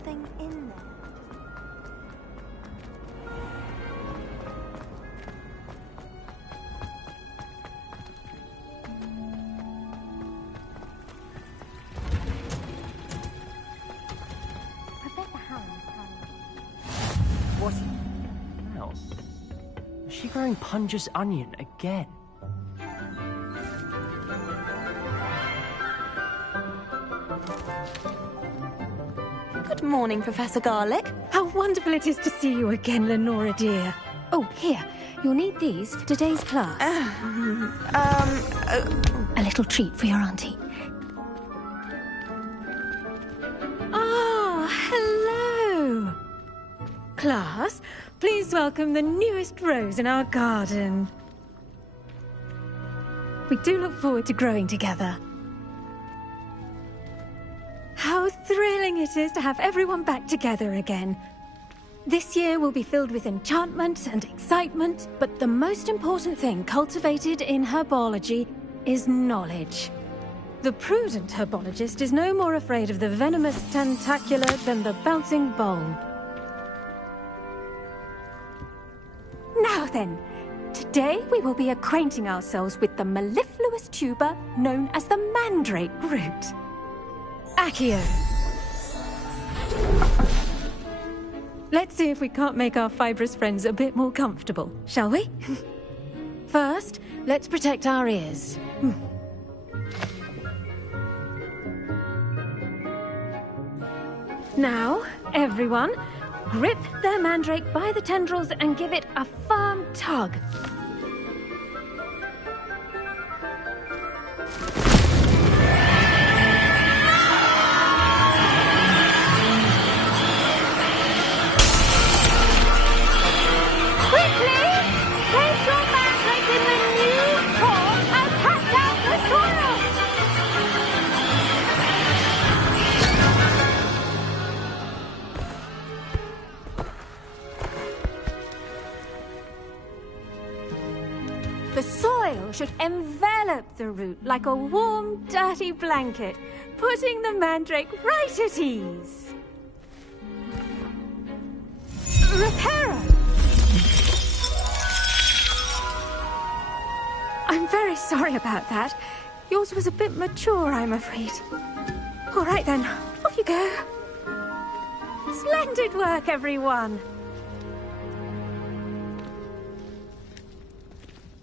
something in there. What? Mouse? Is she growing Punja's onion again? Good morning, Professor Garlic. How wonderful it is to see you again, Lenora dear. Oh, here. You'll need these for today's class. A little treat for your auntie. Ah, hello. Class, please welcome the newest rose in our garden. We do look forward to growing together. How thrilling it is to have everyone back together again. This year will be filled with enchantment and excitement, but the most important thing cultivated in herbology is knowledge. The prudent herbologist is no more afraid of the venomous tentacular than the bouncing bulb. Now then, today we will be acquainting ourselves with the mellifluous tuber known as the mandrake root. Accio. Let's see if we can't make our fibrous friends a bit more comfortable, shall we? First, let's protect our ears. Now, everyone, grip their mandrake by the tendrils and give it a firm tug. The soil should envelop the root like a warm, dirty blanket, putting the mandrake right at ease. Reparo! I'm very sorry about that. Yours was a bit mature, I'm afraid. All right then, off you go. Splendid work, everyone.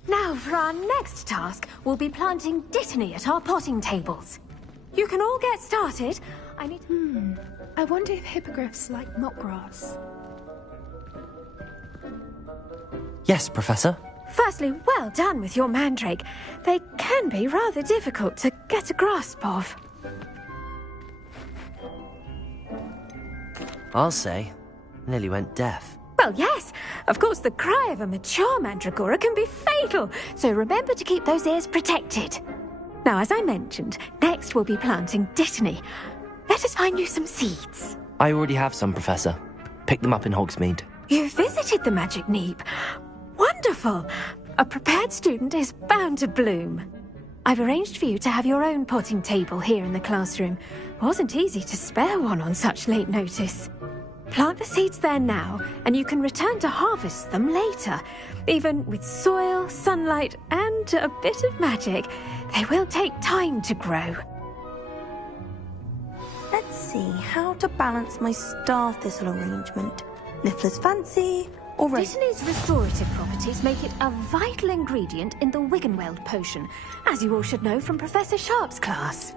Now, for our next task, we'll be planting dittany at our potting tables. You can all get started. I need... I wonder if hippogriffs like knotgrass. Yes, Professor. Firstly, well done with your mandrake. They can be rather difficult to get a grasp of. I'll say. Nearly went deaf. Well, yes. Of course, the cry of a mature mandragora can be fatal, so remember to keep those ears protected. Now, as I mentioned, next we'll be planting dittany. Let us find you some seeds. I already have some, Professor. Picked them up in Hogsmeade. You visited the Magic Neep. Wonderful. A prepared student is bound to bloom. I've arranged for you to have your own potting table here in the classroom. Wasn't easy to spare one on such late notice. Plant the seeds there now, and you can return to harvest them later. Even with soil, sunlight, and a bit of magic, they will take time to grow. Let's see how to balance my star thistle arrangement. Niffler's fancy, or Dittany's restorative properties make it a vital ingredient in the Wiggenweld potion, as you all should know from Professor Sharp's class.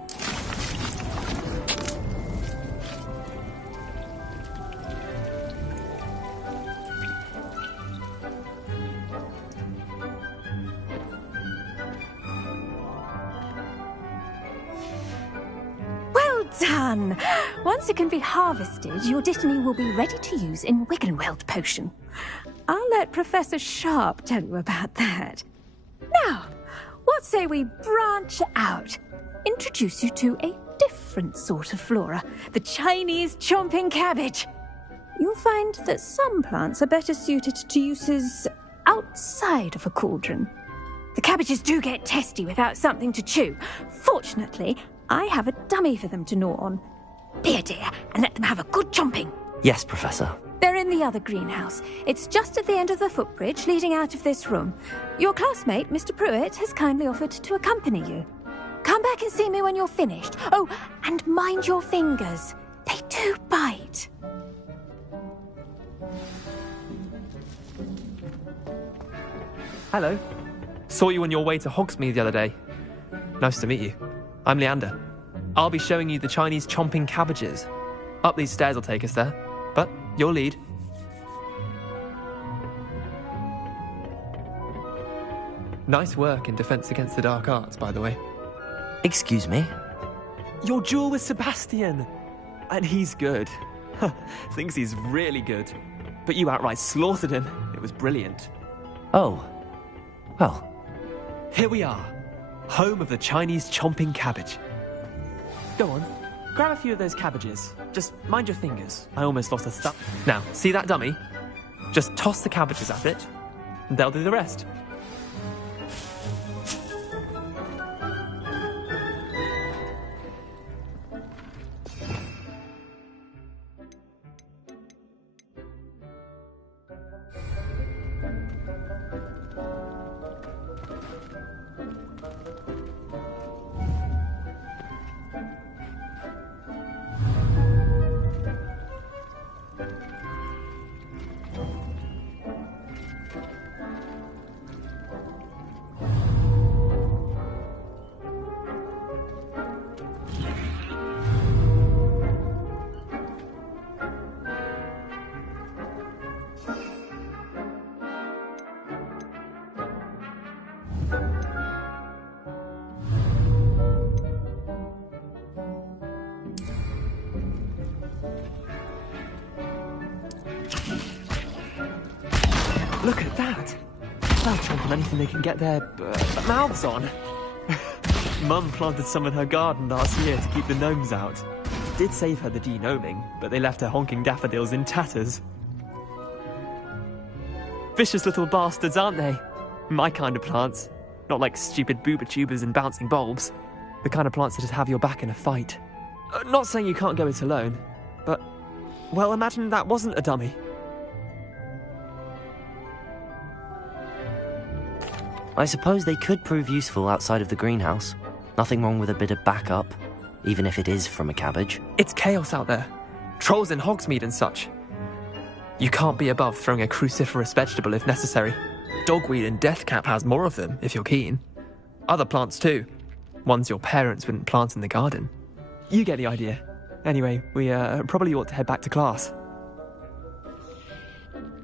Done! Once it can be harvested, your dittany will be ready to use in Wiggenweld potion. I'll let Professor Sharp tell you about that. Now, what say we branch out? Introduce you to a different sort of flora, the Chinese chomping cabbage. You'll find that some plants are better suited to uses outside of a cauldron. The cabbages do get testy without something to chew. Fortunately, I have a dummy for them to gnaw on. Here, dear, and let them have a good chomping. Yes, Professor. They're in the other greenhouse. It's just at the end of the footbridge leading out of this room. Your classmate, Mr. Pruitt, has kindly offered to accompany you. Come back and see me when you're finished. Oh, and mind your fingers. They do bite. Hello. Saw you on your way to Hogsmeade the other day. Nice to meet you. I'm Leander. I'll be showing you the Chinese chomping cabbages. Up these stairs will take us there, but you'll lead. Nice work in Defense Against the Dark Arts, by the way. Excuse me? Your duel with Sebastian! And he's good. Thinks he's really good. But you outright slaughtered him. It was brilliant. Oh. Well. Here we are. Home of the Chinese chomping cabbage. Go on. Grab a few of those cabbages. Just mind your fingers. I almost lost a thumb. Now, see that dummy? Just toss the cabbages at it, and they'll do the rest. Look at that! They'll chomp on anything they can get their mouths on. Mum planted some in her garden last year to keep the gnomes out. Did save her the de-gnoming, but they left her honking daffodils in tatters. Vicious little bastards, aren't they? My kind of plants. Not like stupid booba tubers and bouncing bulbs. The kind of plants that just have your back in a fight. Not saying you can't go it alone, but... well, imagine that wasn't a dummy. I suppose they could prove useful outside of the greenhouse. Nothing wrong with a bit of backup, even if it is from a cabbage. It's chaos out there. Trolls in Hogsmeade and such. You can't be above throwing a cruciferous vegetable if necessary. Dogweed and deathcap has more of them, if you're keen. Other plants too. Ones your parents wouldn't plant in the garden. You get the idea. Anyway, we probably ought to head back to class.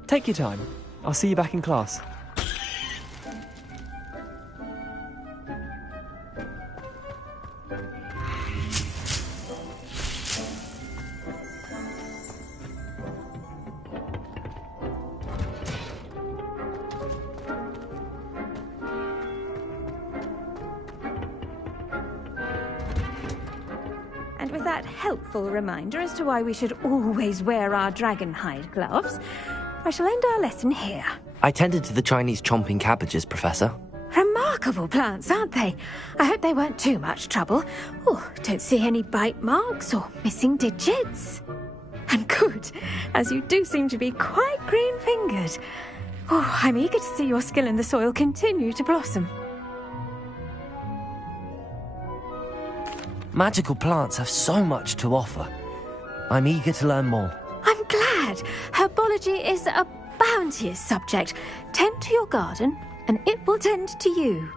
Take your time. I'll see you back in class. And with that helpful reminder as to why we should always wear our dragonhide gloves, I shall end our lesson here. I tended to the Chinese chomping cabbages, Professor. Remarkable plants, aren't they? I hope they weren't too much trouble. Oh, don't see any bite marks or missing digits. And good, as you do seem to be quite green-fingered. Oh, I'm eager to see your skill in the soil continue to blossom. Magical plants have so much to offer. I'm eager to learn more. I'm glad. Herbology is a bounteous subject. Tend to your garden, and it will tend to you.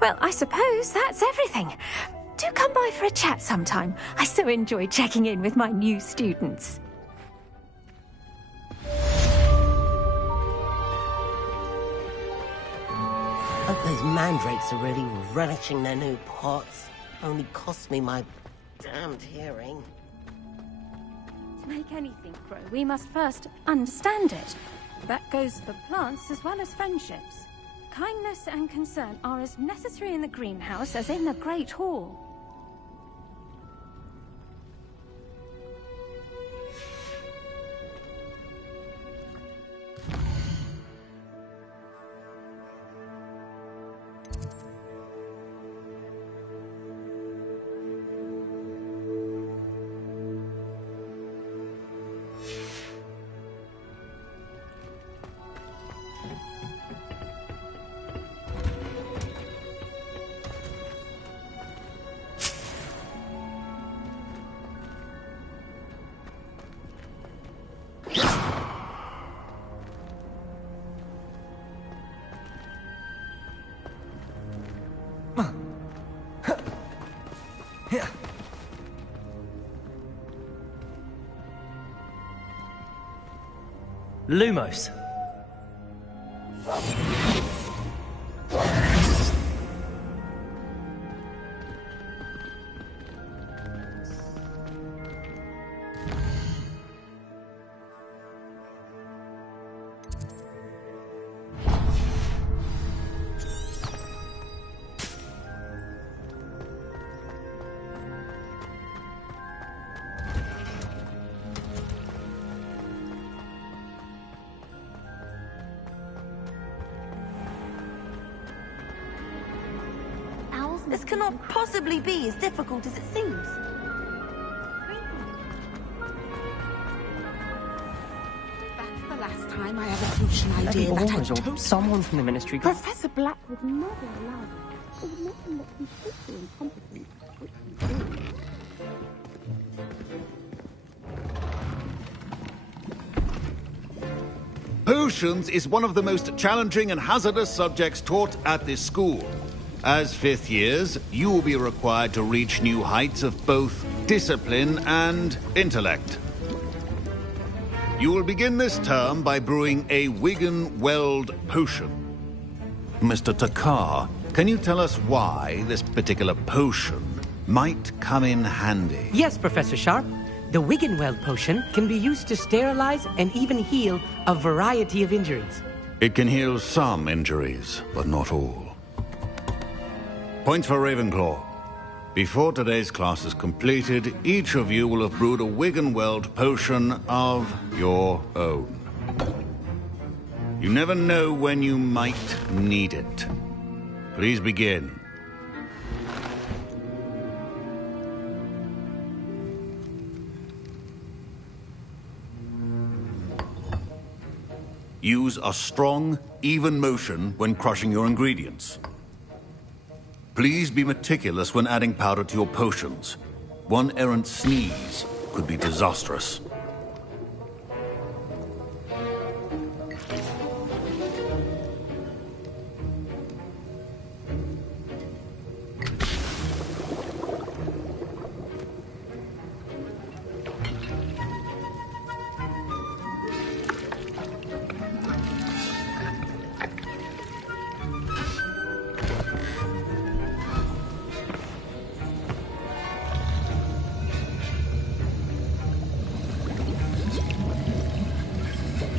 Well, I suppose that's everything. Do come by for a chat sometime. I so enjoy checking in with my new students. Hope those mandrakes are really relishing their new pots. Only cost me my damned hearing. To make anything grow, we must first understand it. That goes for plants as well as friendships. Kindness and concern are as necessary in the greenhouse as in the Great Hall. Lumos. This cannot possibly be as difficult as it seems. That's the last time I have a potion idea that I totally... Someone from the ministry... Professor Black would never allow it. He would never let you think you're incompetent, which you do. Potions is one of the most challenging and hazardous subjects taught at this school. As fifth years, you will be required to reach new heights of both discipline and intellect. You will begin this term by brewing a Wiggenweld potion. Mr. Takar, can you tell us why this particular potion might come in handy? Yes, Professor Sharp. The Wiggenweld potion can be used to sterilize and even heal a variety of injuries. It can heal some injuries, but not all. Points for Ravenclaw. Before today's class is completed, each of you will have brewed a Wiggenweld potion of your own. You never know when you might need it. Please begin. Use a strong, even motion when crushing your ingredients. Please be meticulous when adding powder to your potions. One errant sneeze could be disastrous.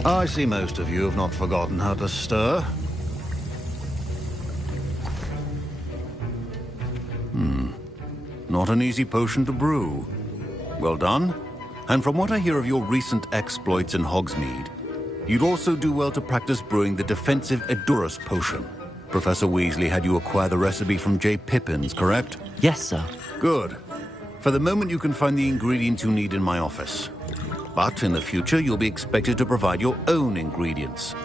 I see most of you have not forgotten how to stir. Not an easy potion to brew. Well done. And from what I hear of your recent exploits in Hogsmeade, you'd also do well to practice brewing the defensive Edurus potion. Professor Weasley had you acquire the recipe from J. Pippin's, correct? Yes, sir. Good. For the moment, you can find the ingredients you need in my office. But in the future, you'll be expected to provide your own ingredients.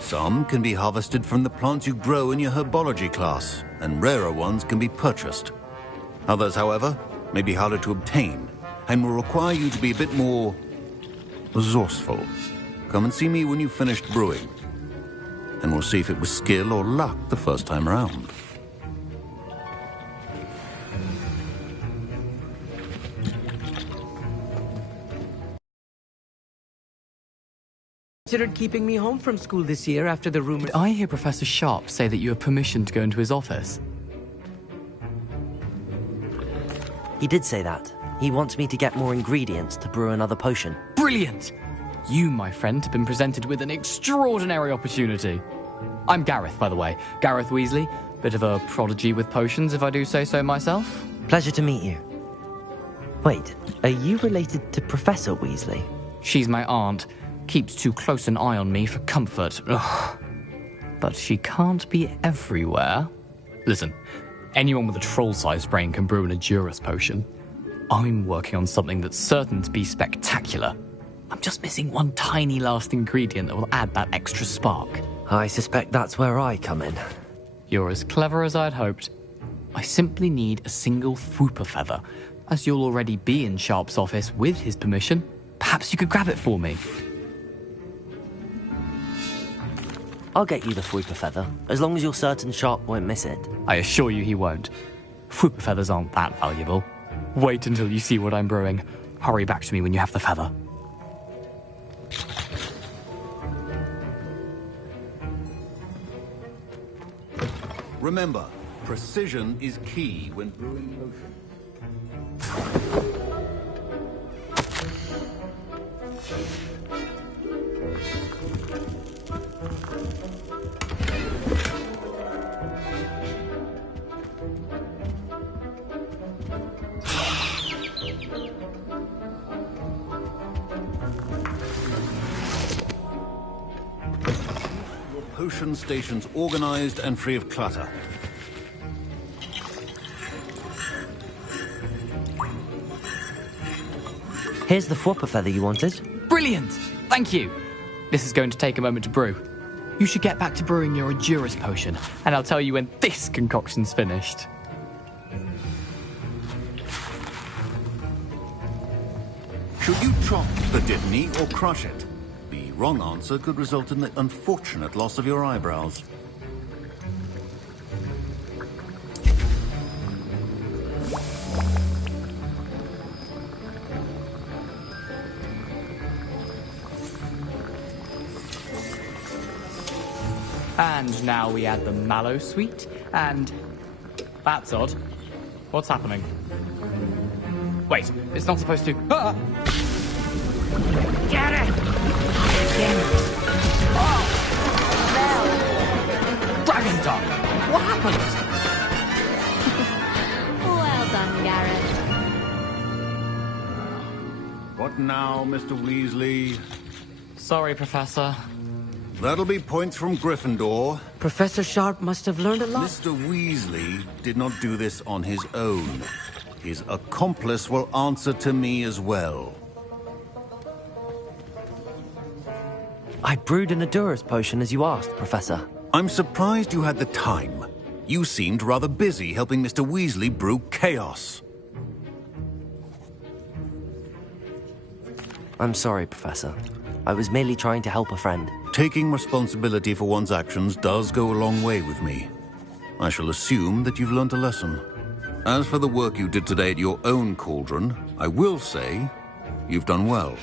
Some can be harvested from the plants you grow in your herbology class, and rarer ones can be purchased. Others, however, may be harder to obtain, and will require you to be a bit more resourceful. Come and see me when you've finished brewing, and we'll see if it was skill or luck the first time around. Considered keeping me home from school this year after the rumor... Did I hear Professor Sharp say that you have permission to go into his office? He did say that. He wants me to get more ingredients to brew another potion. Brilliant! You, my friend, have been presented with an extraordinary opportunity. I'm Gareth, by the way. Gareth Weasley. Bit of a prodigy with potions, if I do say so myself. Pleasure to meet you. Wait, are you related to Professor Weasley? She's my aunt. Keeps too close an eye on me for comfort. Ugh. But she can't be everywhere. Listen, anyone with a troll-sized brain can brew an Edurus potion. I'm working on something that's certain to be spectacular. I'm just missing one tiny last ingredient that will add that extra spark. I suspect that's where I come in. You're as clever as I'd hoped. I simply need a single Fwooper feather. As you'll already be in Sharp's office with his permission, perhaps you could grab it for me. I'll get you the Fwooper feather, as long as you're certain Sharp won't miss it. I assure you he won't. Fwooper feathers aren't that valuable. Wait until you see what I'm brewing. Hurry back to me when you have the feather. Remember, precision is key when brewing potions. Potion stations organized and free of clutter. Here's the Fwopper feather you wanted. Brilliant! Thank you. This is going to take a moment to brew. You should get back to brewing your Endurance potion, and I'll tell you when this concoction's finished. Should you chop the Dittany or crush it? The wrong answer could result in the unfortunate loss of your eyebrows. And now we add the mallow sweet, and... That's odd. What's happening? Wait, it's not supposed to... Ah! Get it! Damn it! Oh! Fell! Dragon tongue! What happened? Well done, Garrett. What now, Mr. Weasley? Sorry, Professor. That'll be points from Gryffindor. Professor Sharp must have learned a lot. Mr. Weasley did not do this on his own. His accomplice will answer to me as well. I brewed an Endurance potion as you asked, Professor. I'm surprised you had the time. You seemed rather busy helping Mr. Weasley brew chaos. I'm sorry, Professor. I was merely trying to help a friend. Taking responsibility for one's actions does go a long way with me. I shall assume that you've learnt a lesson. As for the work you did today at your own cauldron, I will say you've done well.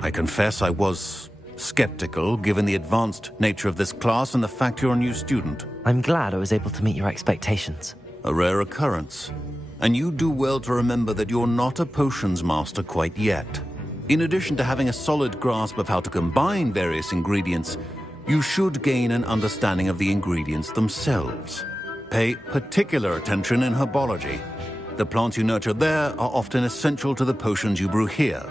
I confess I was skeptical, given the advanced nature of this class and the fact you're a new student. I'm glad I was able to meet your expectations. A rare occurrence. And you do well to remember that you're not a potions master quite yet. In addition to having a solid grasp of how to combine various ingredients, you should gain an understanding of the ingredients themselves. Pay particular attention in herbology. The plants you nurture there are often essential to the potions you brew here.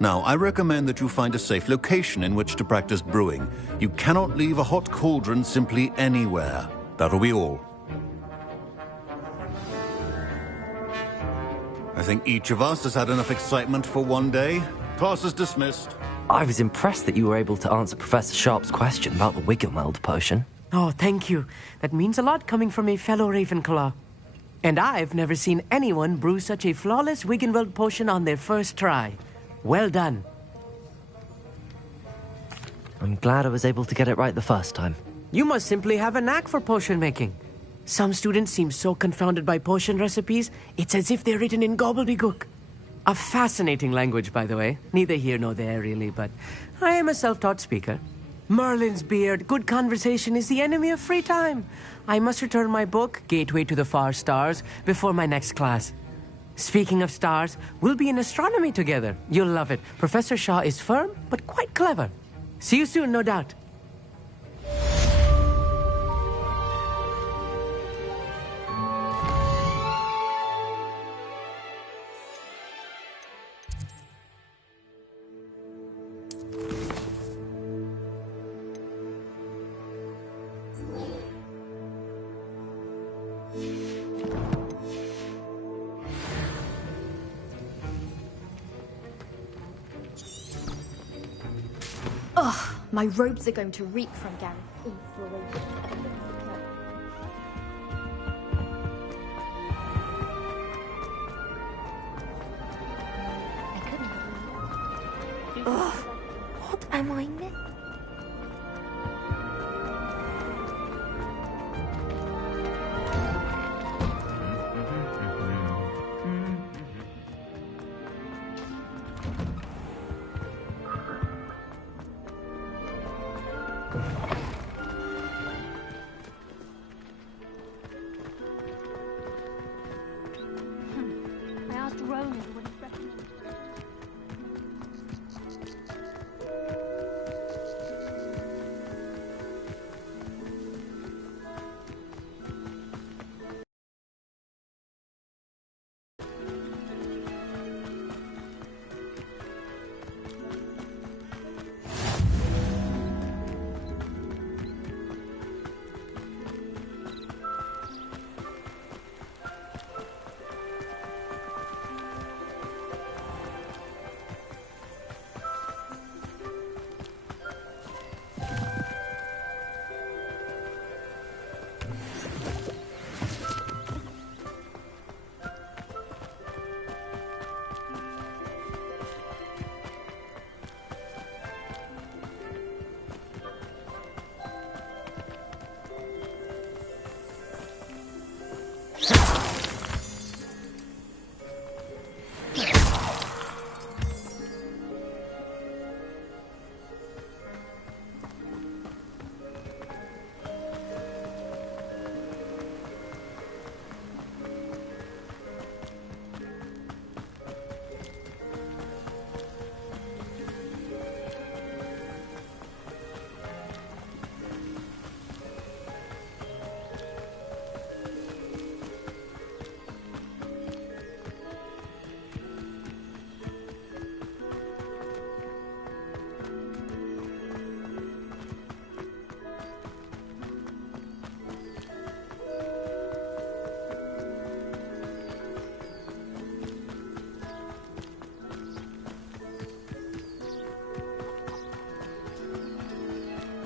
Now, I recommend that you find a safe location in which to practice brewing. You cannot leave a hot cauldron simply anywhere. That'll be all. I think each of us has had enough excitement for one day. Class is dismissed. I was impressed that you were able to answer Professor Sharp's question about the Wiggenweld potion. Oh, thank you. That means a lot coming from a fellow Ravenclaw. And I've never seen anyone brew such a flawless Wiggenweld potion on their first try. Well done. I'm glad I was able to get it right the first time. You must simply have a knack for potion making. Some students seem so confounded by potion recipes, it's as if they're written in gobbledygook. A fascinating language, by the way. Neither here nor there, really, but I am a self-taught speaker. Merlin's beard, good conversation is the enemy of free time. I must return my book, Gateway to the Far Stars, before my next class. Speaking of stars, we'll be in astronomy together. You'll love it. Professor Shaw is firm, but quite clever. See you soon, no doubt. Ugh, my robes are going to reek from Garrett's influence. Ugh, what am I missing?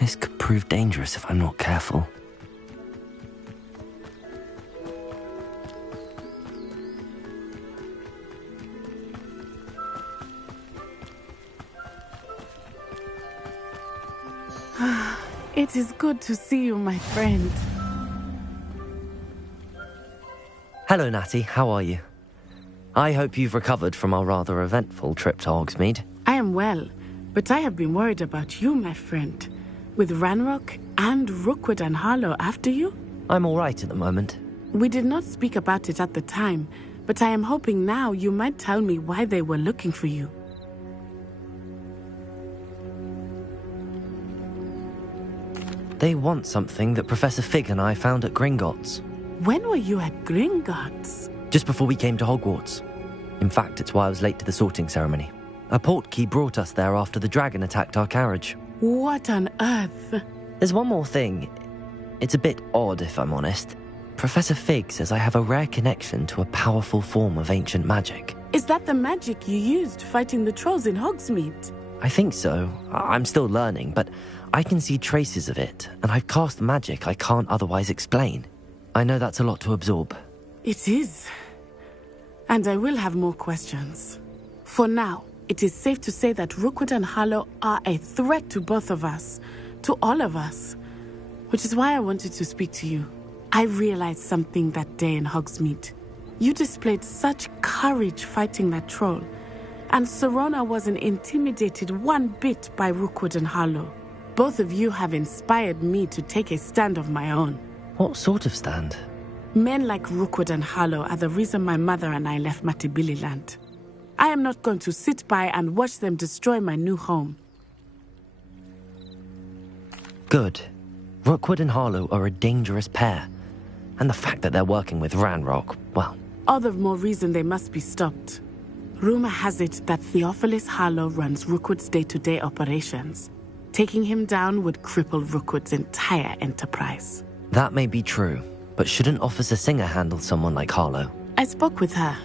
This could prove dangerous if I'm not careful. It is good to see you, my friend. Hello, Natty. How are you? I hope you've recovered from our rather eventful trip to Hogsmeade. I am well, but I have been worried about you, my friend. With Ranrock and Rookwood and Harlow after you? I'm all right at the moment. We did not speak about it at the time, but I am hoping now you might tell me why they were looking for you. They want something that Professor Fig and I found at Gringotts. When were you at Gringotts? Just before we came to Hogwarts. In fact, it's why I was late to the sorting ceremony. A portkey brought us there after the dragon attacked our carriage. What on earth? There's one more thing. It's a bit odd, if I'm honest. Professor Fig says I have a rare connection to a powerful form of ancient magic. Is that the magic you used fighting the trolls in Hogsmeade? I think so. I'm still learning, but I can see traces of it, and I've cast magic I can't otherwise explain. I know that's a lot to absorb. It is. And I will have more questions. For now, it is safe to say that Rookwood and Harlow are a threat to both of us, to all of us. Which is why I wanted to speak to you. I realized something that day in Hogsmeade. You displayed such courage fighting that troll, and Serona wasn't intimidated one bit by Rookwood and Harlow. Both of you have inspired me to take a stand of my own. What sort of stand? Men like Rookwood and Harlow are the reason my mother and I left Mattibilliland. I am not going to sit by and watch them destroy my new home. Good. Rookwood and Harlow are a dangerous pair. And the fact that they're working with Ranrock, well... All the more reason they must be stopped. Rumor has it that Theophilus Harlow runs Rookwood's day-to-day operations. Taking him down would cripple Rookwood's entire enterprise. That may be true, but shouldn't Officer Singer handle someone like Harlow? I spoke with her.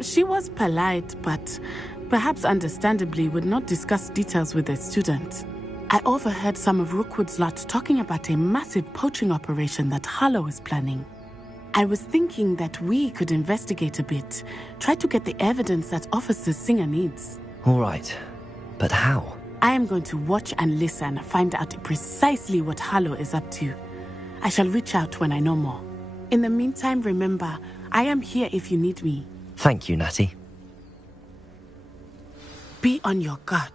She was polite, but perhaps understandably would not discuss details with a student. I overheard some of Rookwood's lot talking about a massive poaching operation that Harlow is planning. I was thinking that we could investigate a bit, try to get the evidence that Officer Singer needs. All right, but how? I am going to watch and listen, find out precisely what Harlow is up to. I shall reach out when I know more. In the meantime, remember, I am here if you need me. Thank you, Natty. Be on your guard.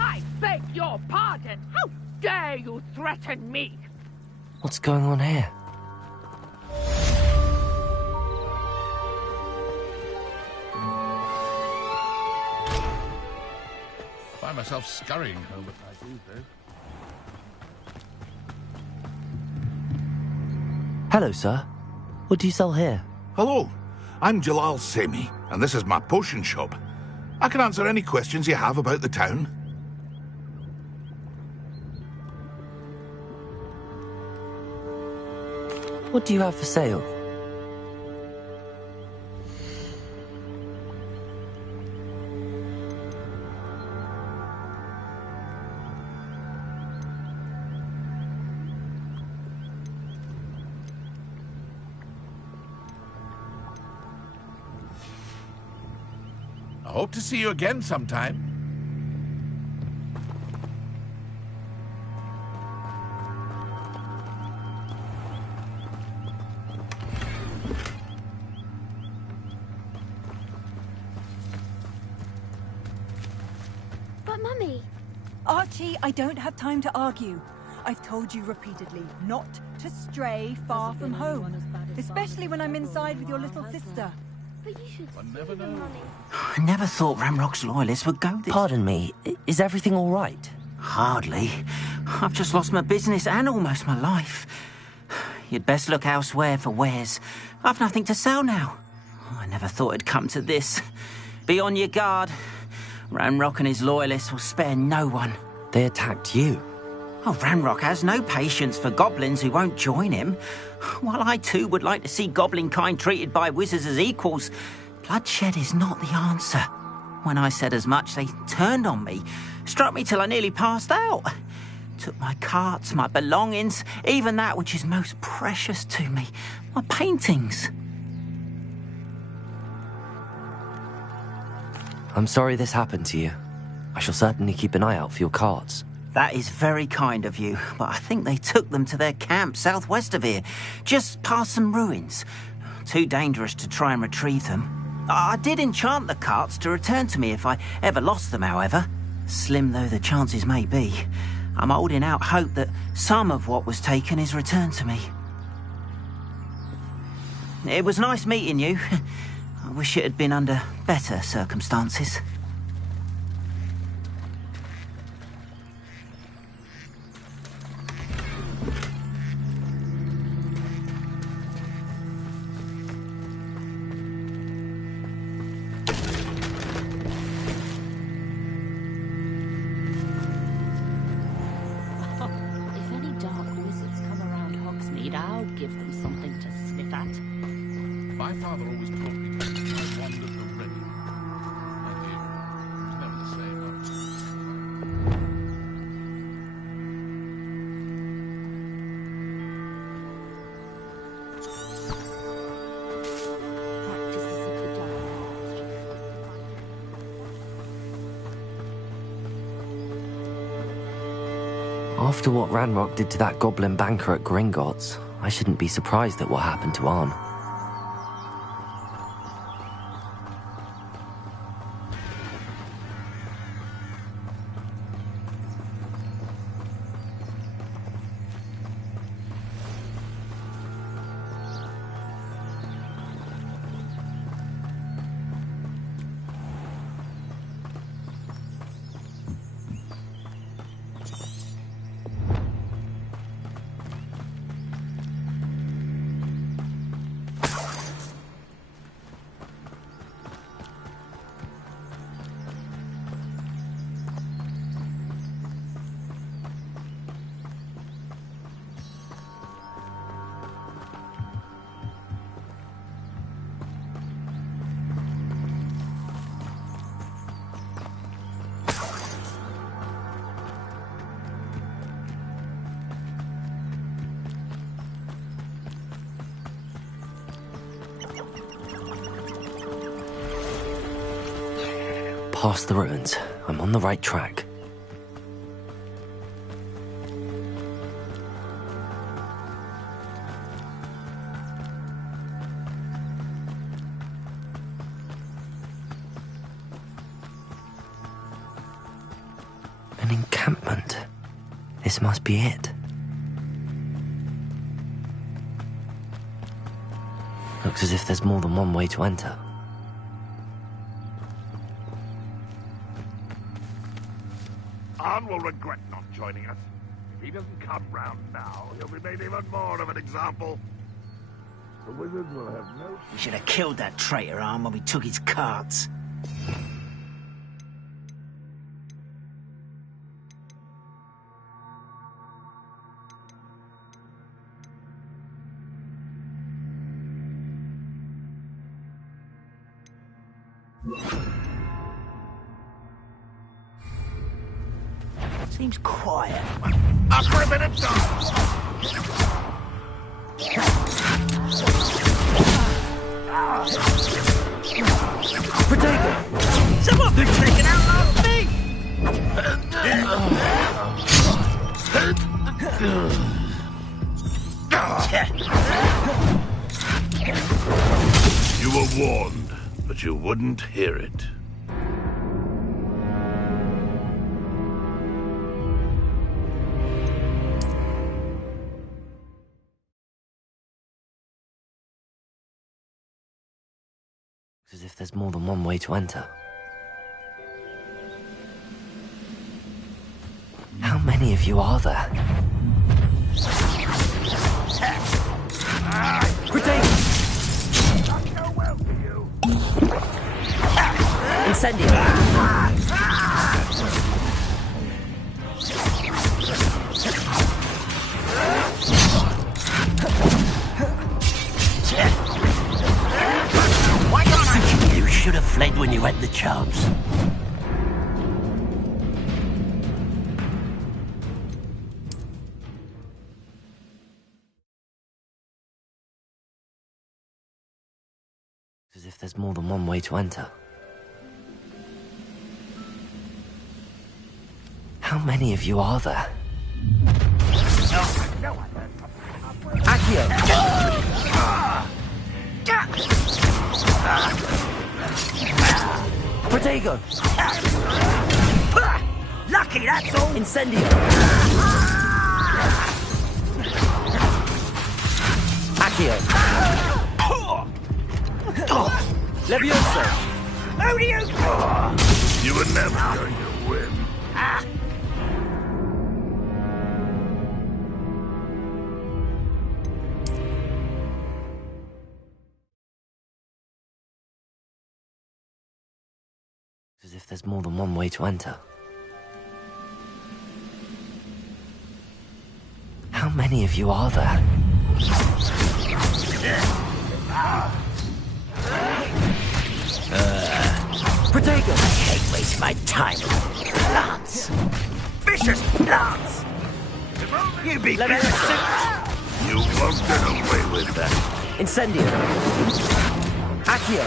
I beg your pardon. How dare you threaten me? What's going on here? I find myself scurrying home if I do, though. Hello, sir. What do you sell here? Hello, I'm Jalal Semi, and this is my potion shop. I can answer any questions you have about the town. What do you have for sale? I hope to see you again sometime. But Mummy... Archie, I don't have time to argue. I've told you repeatedly not to stray far from home, especially when I'm inside with your little sister. But you should One never knows. I never thought Ramrock's loyalists would go this... Pardon me, is everything all right? Hardly. I've just lost my business and almost my life. You'd best look elsewhere for wares. I've nothing to sell now. I never thought it'd come to this. Be on your guard. Ranrock and his loyalists will spare no one. They attacked you. Oh, Ranrock has no patience for goblins who won't join him. While I too would like to see goblin kind treated by wizards as equals, bloodshed is not the answer. When I said as much, they turned on me, struck me till I nearly passed out. Took my carts, my belongings, even that which is most precious to me, my paintings. I'm sorry this happened to you. I shall certainly keep an eye out for your carts. That is very kind of you, but I think they took them to their camp southwest of here, just past some ruins. Too dangerous to try and retrieve them. I did enchant the carts to return to me if I ever lost them, however. Slim though the chances may be, I'm holding out hope that some of what was taken is returned to me. It was nice meeting you. I wish it had been under better circumstances. My father always taught me to I wandered the ring. My dear, it was never the same after. After what Ranrock did to that goblin banker at Gringotts, I shouldn't be surprised at what happened to Arn. Past the ruins. I'm on the right track. An encampment. This must be it. Looks as if there's more than one way to enter. Arn will regret not joining us. If he doesn't come round now, he'll be made even more of an example. The wizards will have no... We should have killed that traitor, Arn, when we took his carts. Seems quiet. Up for a minute, Potato! Someone been taken out last me! You were warned, but you wouldn't hear it. As if there's more than one way to enter. How many of you are there? Incendio! Why can't I? You should have fled when you had the chance. As if there's more than one way to enter. How many of you are there? Accio! Protego! Lucky, that's all! Incendio! Accio! Levioso! How do you... You were never going to win. As if there's more than one way to enter. How many of you are there? Protego! I hate wasting my time with plants. Vicious plants! You be vicious! You won't get away with that. Incendio! Accio!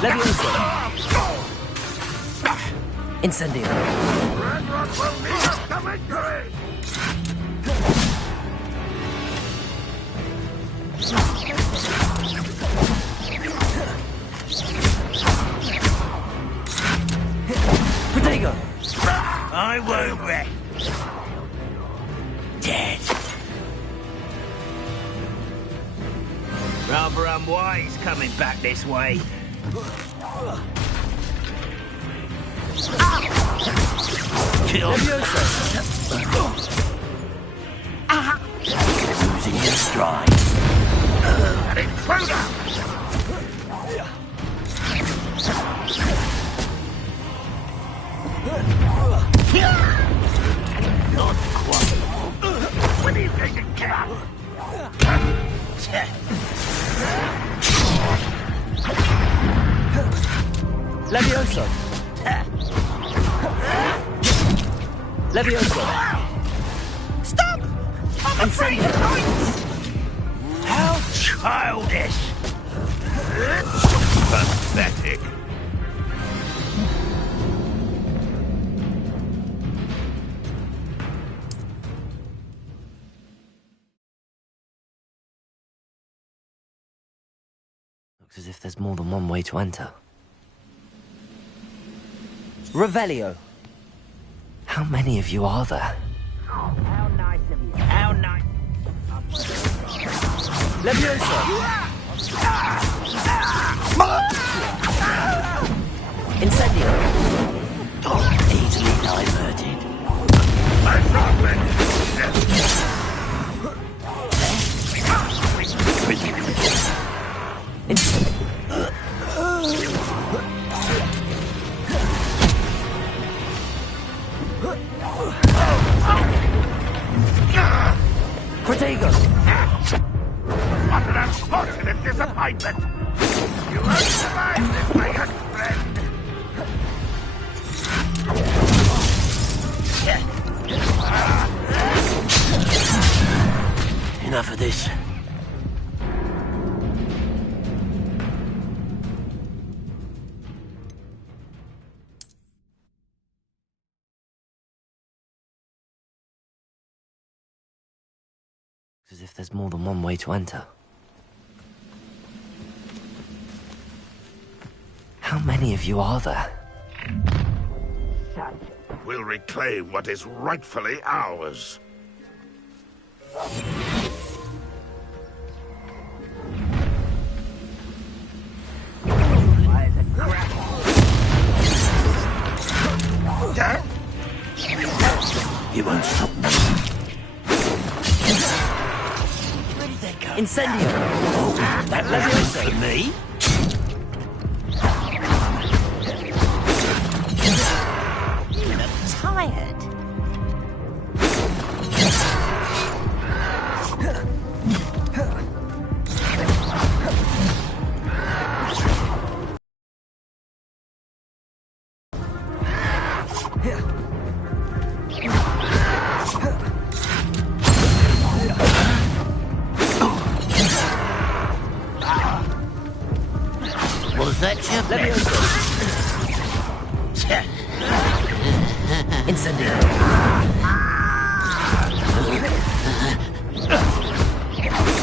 Levioso! Incendio! Red Rock will lead us to victory! Protego! I won't rest. Dead. Rather unwise coming back this way. Kill. Losing your stride. An intruder! Not quite. When he's taken care of. Levioso! Levioso! Stop! I'm afraid of heights! How childish! Pathetic. Looks as if there's more than one way to enter. Revelio! How many of you are there? How nice of you. How nice. Levioso! Incendio! Easily diverted. Protego! What an unfortunate disappointment! You won't survive this, my young friend! Enough of this. As if there's more than one way to enter. How many of you are there? We'll reclaim what is rightfully ours. You won't stop me. Incendio! That was for me? You look tired. Was that your best? Incendio.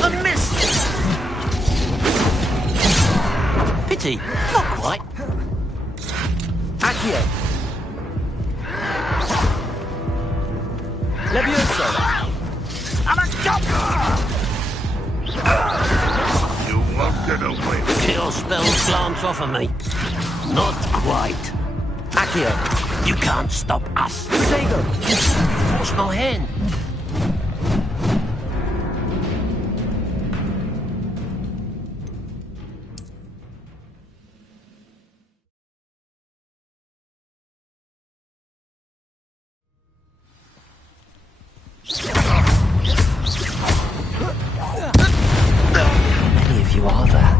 A miss! Pity, not quite. Accio. Levioso. I'm a jumper! You won't get away. Kill spells glance off of me. Not quite. Accio. You can't stop us. Protego. Force my hand. Many of you are there.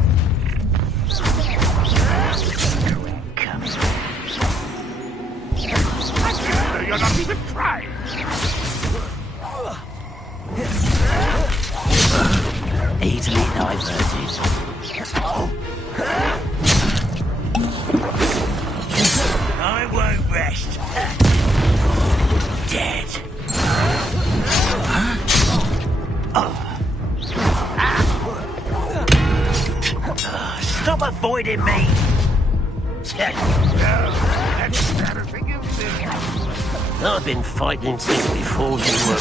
You're not even trying. Easily diverted. I won't rest. Dead. Stop avoiding me. I've been fighting since before you were.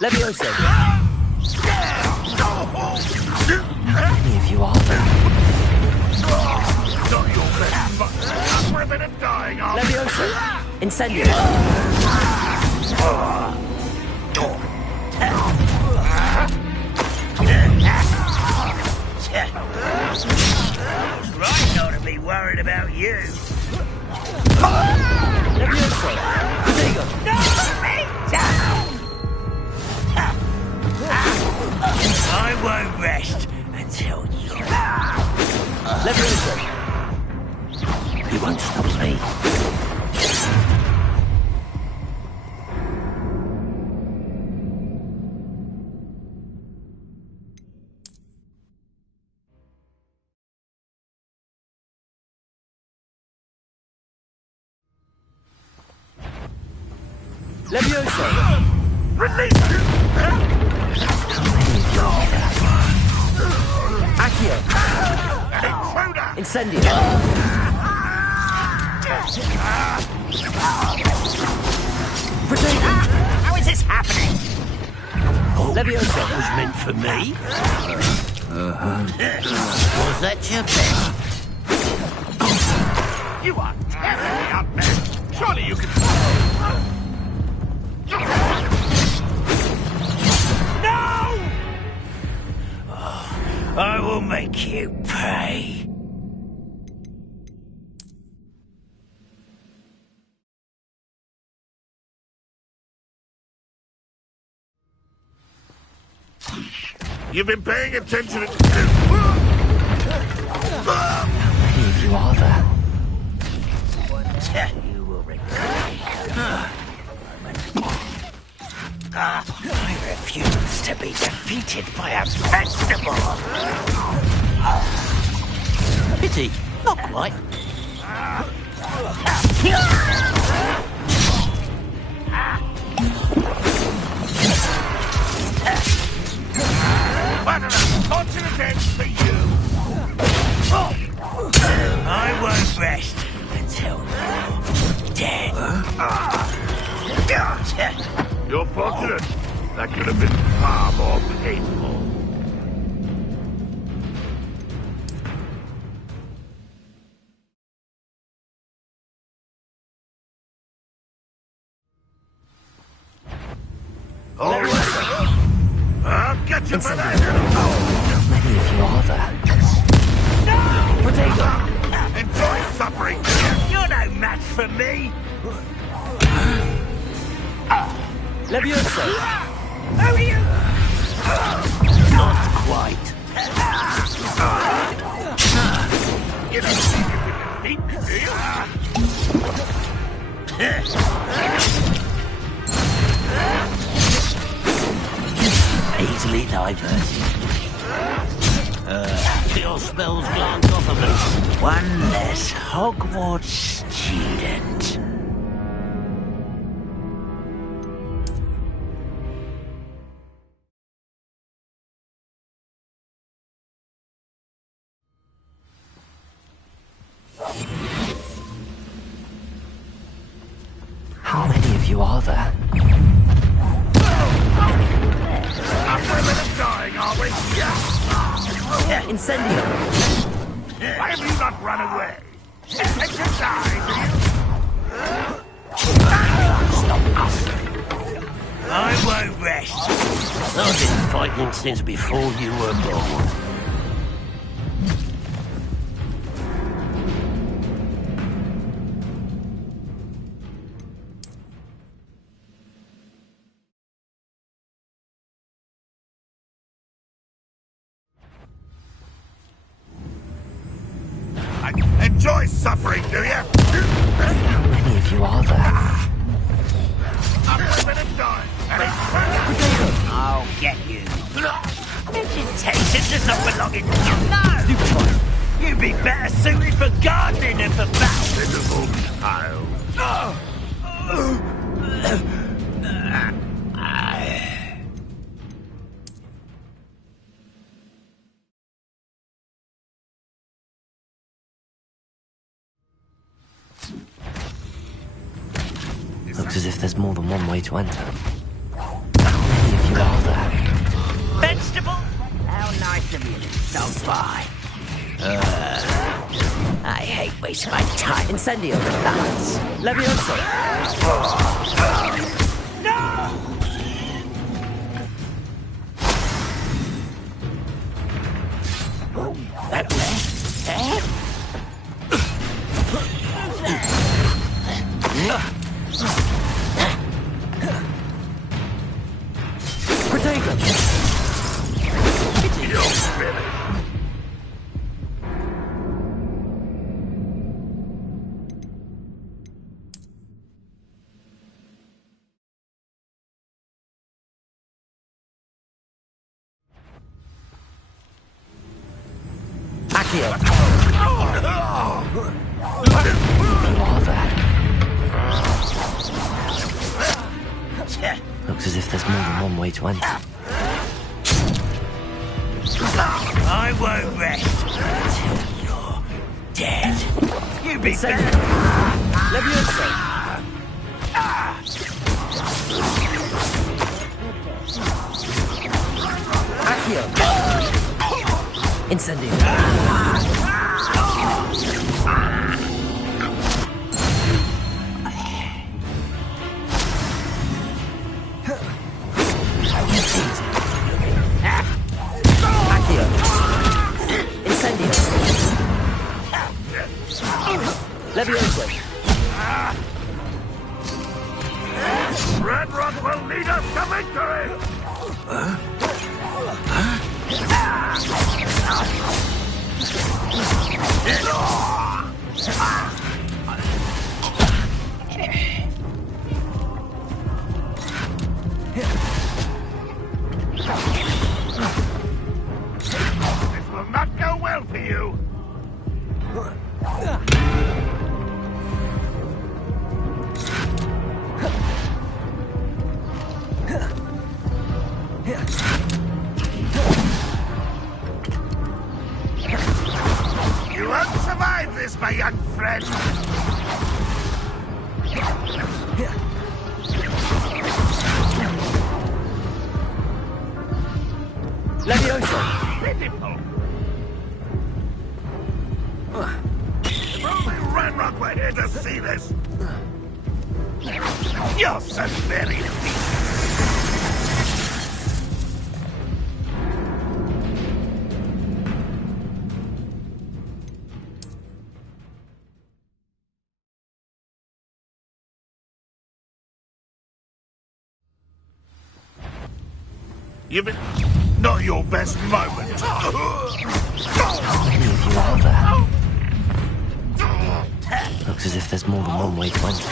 Levioso. Many of you are there. Not your best, but I'm worth it dying of. Levioso. Incendio. Right not to be worried about you. Levioso. Protego. I won't rest until you. Levioso. You won't stop me. Levioso. Release him! Accio. Intruder! Incendio. Protego. How is this happening? Levioso. That was meant for me. Was that your best? You are terribly outmatched. Surely you can... No! I will make you pay. You've been paying attention to... How many of you are there? You will regret I refuse to be defeated by a vegetable. Pity, not quite. What an unfortunate end for you! I won't rest until you're dead. You're fortunate. That could have been far more painful. All right. I'll get you for that. How many of you are there? No! Protego. Enjoy suffering. You're no match for me. Levioso. Who are you? Not quite. You don't think you can beat me, do you? Easily diverted. Your spells glance off of me. One less Hogwarts student. How many of you are there? We're dying, are we? Incendio! Why have you not run away? Expect to die, do you? Stop us! I won't rest. I've been fighting since before you were born. Enjoy suffering, do you? How many of you are there? I'm a minute dying, and I'll get you. Reputation does not belong in you. No! You'd be better suited for gardening than for battle. Pitiful child. Looks as if there's more than one way to enter. How many of you are there? Vegetable? How nice of you to stop by. I hate wasting my time. Incendio. Lance. Levioso. No! That way? Eh? Protego. Accio. You are there. Looks as if there's more than one way to enter. I won't rest until you're dead. You be better. Levioso. Accio. Incendio. Levioso. Red Rock will lead us to victory! This will not go well for you. You won't survive this, my young friend. Levioso. Pitiful. If only Ranrock were here to see this. You're so very weak. You've been not your best moment. How many of you are there? Looks as if there's more than one way to enter.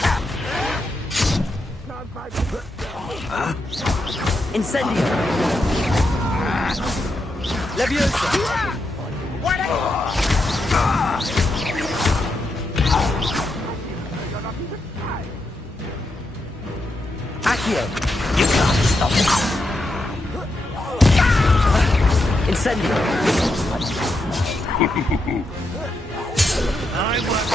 Incendio! Leviosa! Accio! You can't stop us. Incendio! I won't.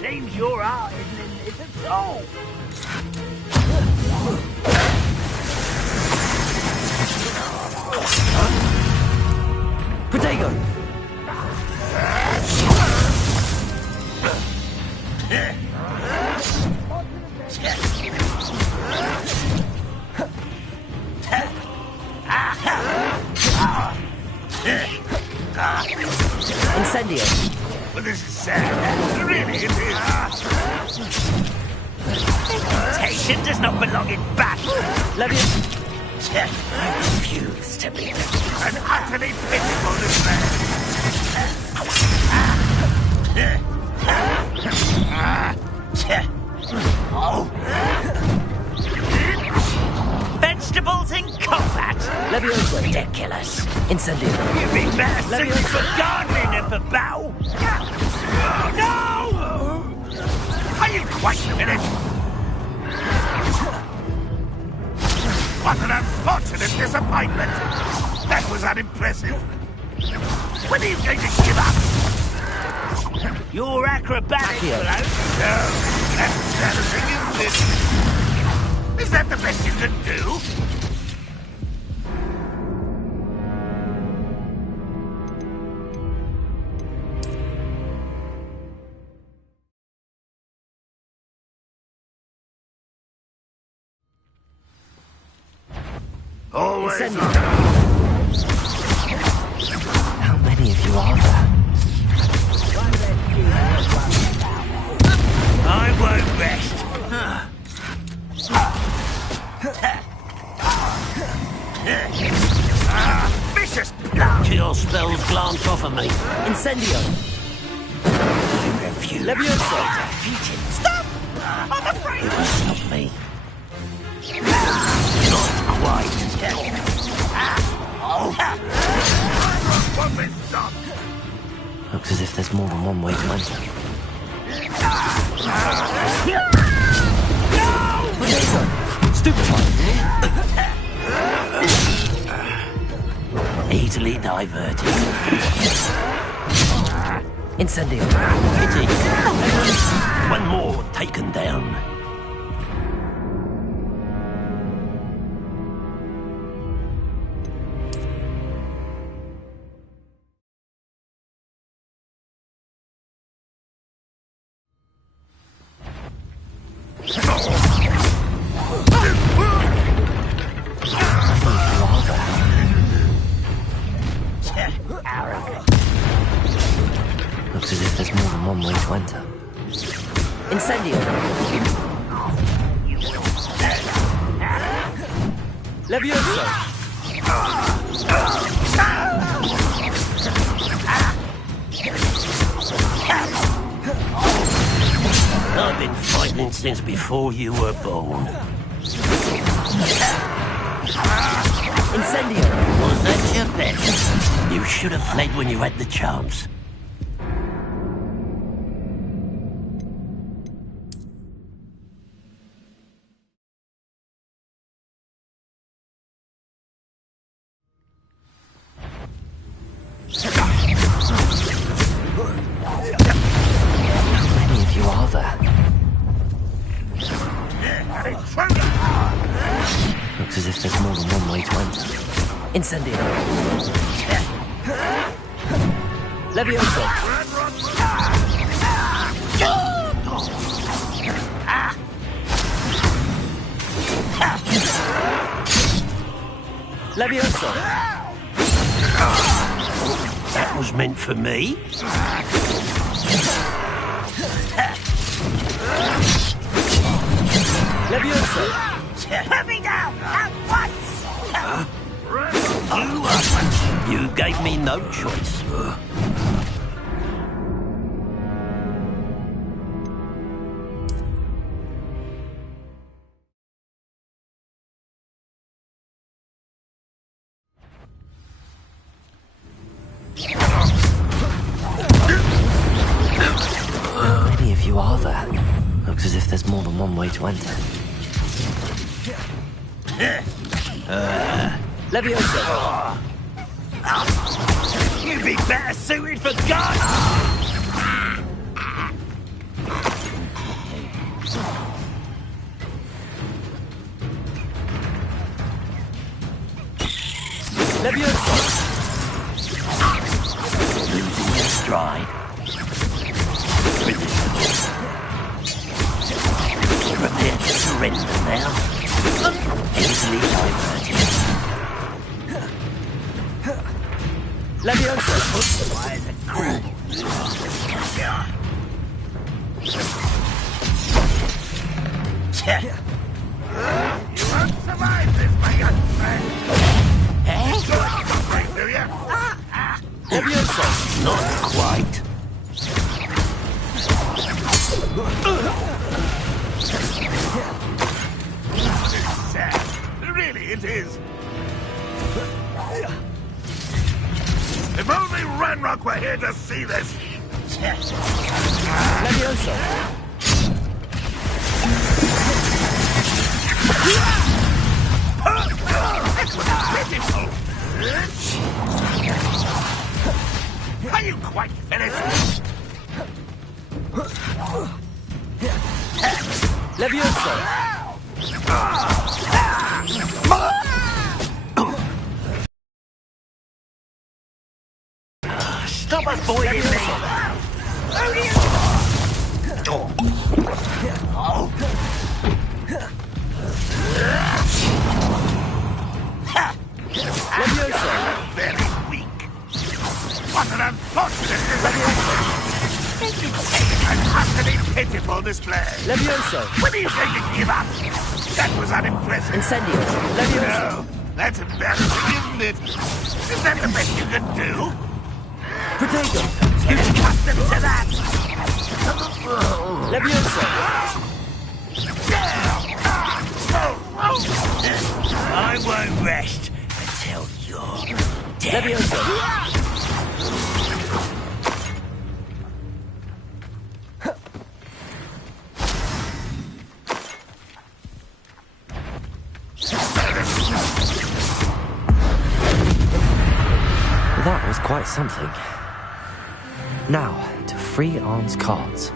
Seems your art isn't in this at all. Protego! Incendio! Well, this is sad. Really, it is. Reputation does not belong in battle. Leviosa! I refuse to be an utterly pitiful despair. Vegetables in combat? Leviosa! Ridiculous. Incendio! You'd be better suited for gardening than for battle. No! Are you quite finished? What an unfortunate disappointment! That was unimpressive. When are you going to give up? Your acrobatic bloke? No, that's challenging, isn't it? Is that the best you can do? Always on. How many of you are there? I won't rest. Vicious blood! Your spells glance off of me. Incendio! I refuse. Leviosa! Defeated. Stop! I'm afraid. You can stop me. Not quite. Looks as if there's more than one way to enter. Protego! Stupefy! Easily diverted. Incendio! Pity. One more taken down. Looks as if there's more than one way to enter. Incendio! Leviosa! I've been fighting since before you were born. Incendio! Was that your best? You should have fled when you had the chance. Looks as if there's more than one way to enter. Incendio! Leviosa! Leviosa! That was meant for me? Leviosa! Let me down at once! You gave me no choice. How many of you are there? Looks as if there's more than one way to enter. Leviosa! You'd be better suited for guns! Leviosa! Losing your stride. Prepare to surrender now. Easily diverted. Leviosa! You won't survive this, my young friend. Do you? Leviosa! Not quite. It's sad. Really, it is. If only Ranrock were here to see this. Leviosa! That was pitiful. Are you quite finished? Leviosa! Stop avoiding me! Leviosa! Very weak. What an unfortunate an utterly pitiful display. Leviosa! When do you think you give up? That was unimpressive. Incendio! Leviosa! No, that's embarrassing, isn't it? Is that the best you can do? Potato! Get accustomed to that! Leviosa! I won't rest until you're dead. Leviosa! That was quite something. Now, to free Arn's cards.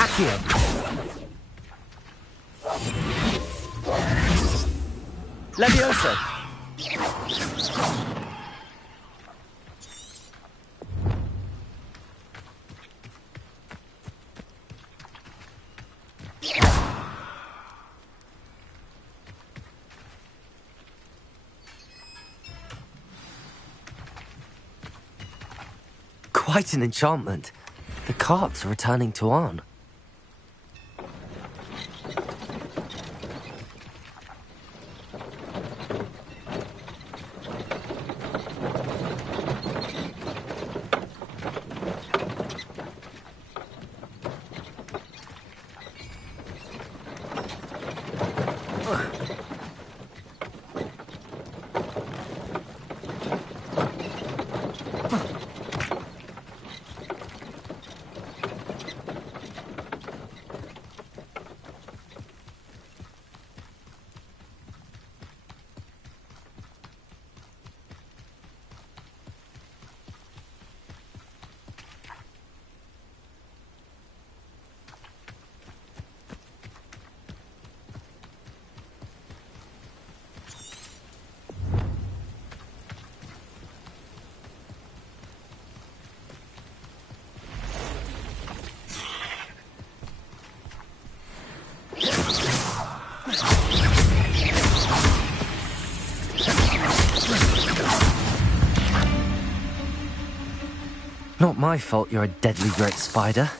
Accio! Leviosa! Quite an enchantment. The carts are returning to Arn. Not my fault you're a deadly great spider.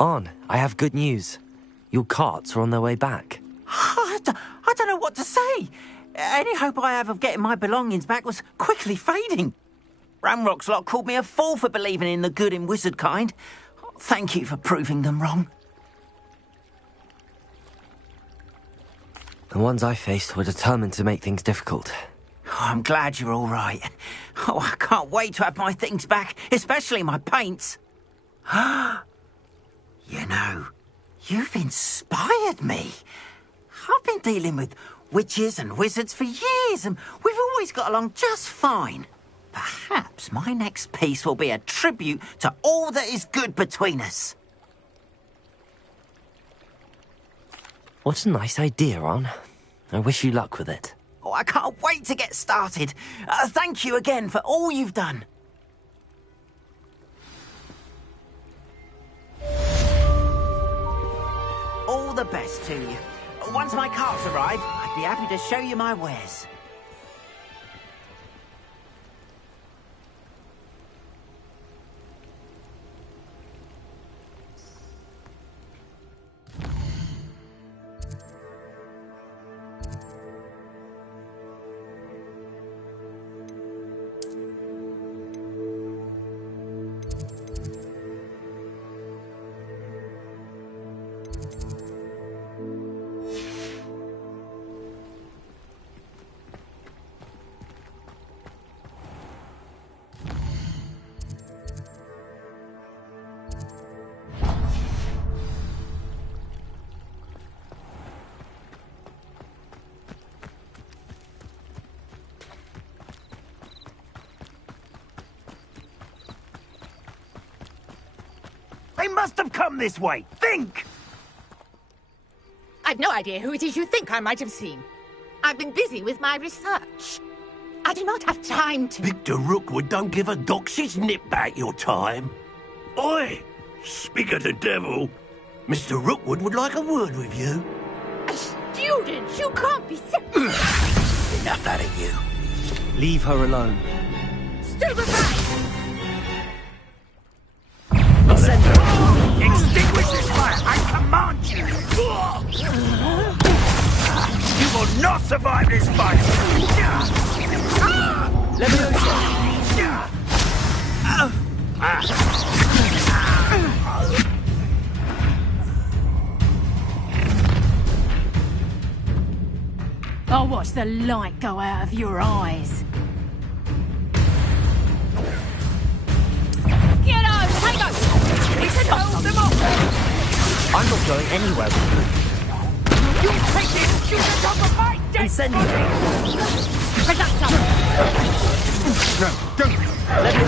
On, I have good news. Your carts are on their way back. I don't know what to say. Any hope I have of getting my belongings back was quickly fading. Ramrock's lot called me a fool for believing in the good in wizard kind. Thank you for proving them wrong. The ones I faced were determined to make things difficult. Oh, I'm glad you're all right. Oh, I can't wait to have my things back, especially my paints. You know, you've inspired me. I've been dealing with witches and wizards for years, and we've always got along just fine. Perhaps my next piece will be a tribute to all that is good between us. What a nice idea, On. I wish you luck with it. Oh, I can't wait to get started. Thank you again for all you've done. All the best to you. Once my carts arrive, I'd be happy to show you my wares. They must have come this way. Think! I've no idea who it is you think I might have seen. I've been busy with my research. I do not have time to... Victor Rookwood don't give a doxy's nip back your time. Oi! Speak of the devil. Mr. Rookwood would like a word with you. A student? You can't be... Enough out of you. Leave her alone. Stupefy! Extinguish this fire! I command you! You will not survive this fight! Let me I'll watch the light go out of your eyes. Get on, Tango! We should hold them off! I'm not going anywhere with You take it and shoot the top of my dead Incendiary! Projectile! No, don't! Let me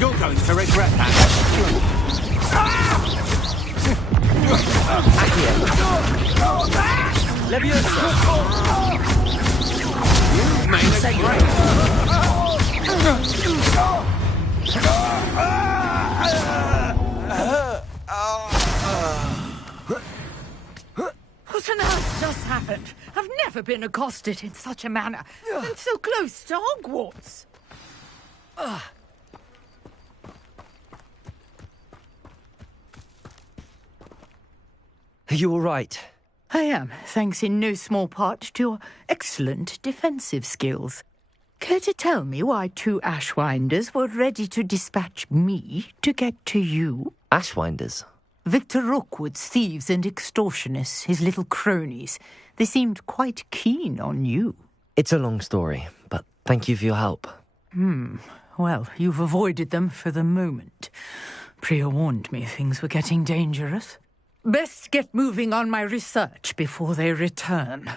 You're going to regret that. Leviosa! You made a great. What on earth just happened? I've never been accosted in such a manner. And so close to Hogwarts. Are you all right? I am, thanks in no small part to your excellent defensive skills. Care to tell me why 2 Ashwinders were ready to dispatch me to get to you? Ashwinders? Victor Rookwood's thieves and extortionists, his little cronies. They seemed quite keen on you. It's a long story, but thank you for your help. Well, you've avoided them for the moment. Priya warned me things were getting dangerous. Best get moving on my research before they return.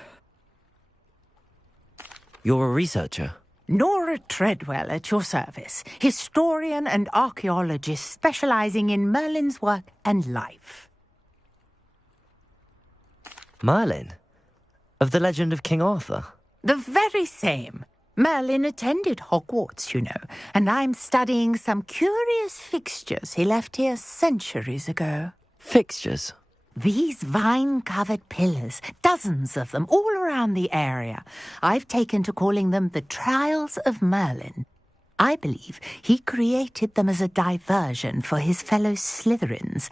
You're a researcher? Nora Treadwell at your service, historian and archaeologist specializing in Merlin's work and life. Merlin? Of the legend of King Arthur? The very same. Merlin attended Hogwarts, you know, and I'm studying some curious fixtures he left here centuries ago. Fixtures? These vine-covered pillars, dozens of them, all around the area. I've taken to calling them the Trials of Merlin. I believe he created them as a diversion for his fellow Slytherins.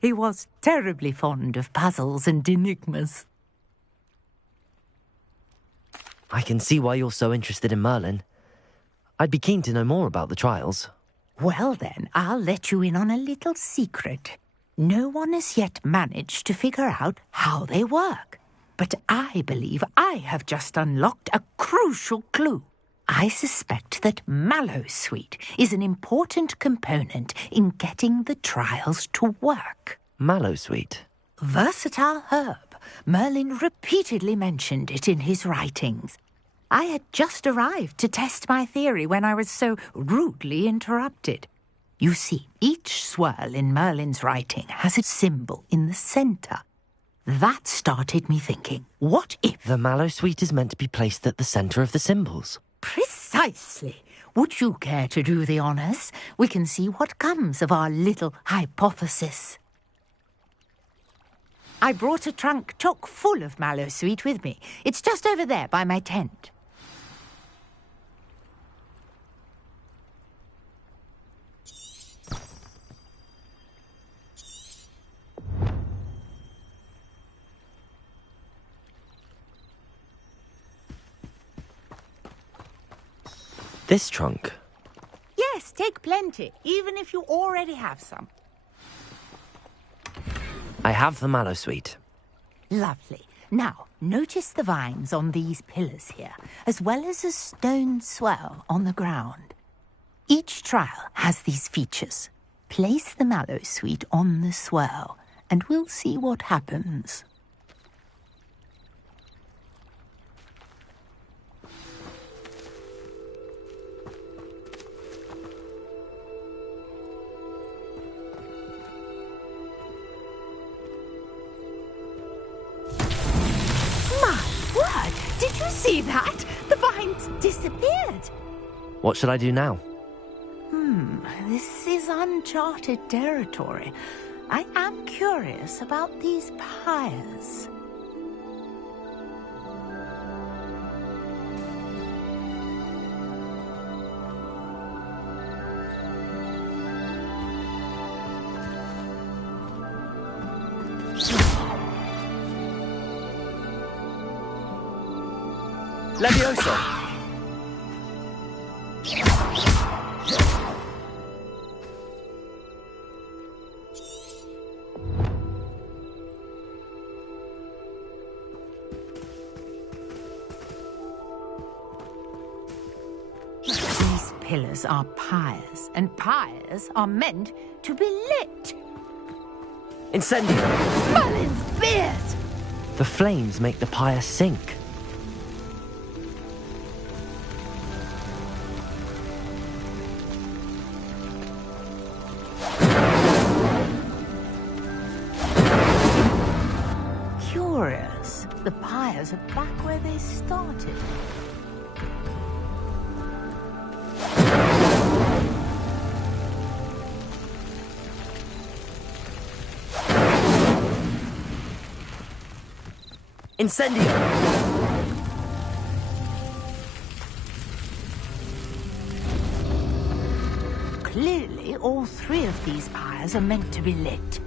He was terribly fond of puzzles and enigmas. I can see why you're so interested in Merlin. I'd be keen to know more about the trials. Well then, I'll let you in on a little secret. No one has yet managed to figure out how they work. But I believe I have just unlocked a crucial clue. I suspect that Mallowsweet is an important component in getting the trials to work. Mallowsweet? Versatile herb. Merlin repeatedly mentioned it in his writings. I had just arrived to test my theory when I was so rudely interrupted. You see, each swirl in Merlin's writing has a symbol in the centre. That started me thinking, what if... The Mallowsweet is meant to be placed at the centre of the symbols. Precisely. Would you care to do the honours? We can see what comes of our little hypothesis. I brought a trunk chock full of Mallowsweet with me. It's just over there by my tent. This trunk? Yes, take plenty, even if you already have some. I have the Mallowsweet. Lovely. Now, notice the vines on these pillars here, as well as a stone swell on the ground. Each trial has these features. Place the Mallowsweet on the swell, and we'll see what happens. Did you see that? The vines disappeared. What should I do now? This is uncharted territory. I am curious about these pyres. Levioso! These pillars are pyres, and pyres are meant to be lit. Incendio! Merlin's beard! The flames make the pyre sink. Curious. The pyres are back where they started. Incendio! Clearly, all three of these pyres are meant to be lit.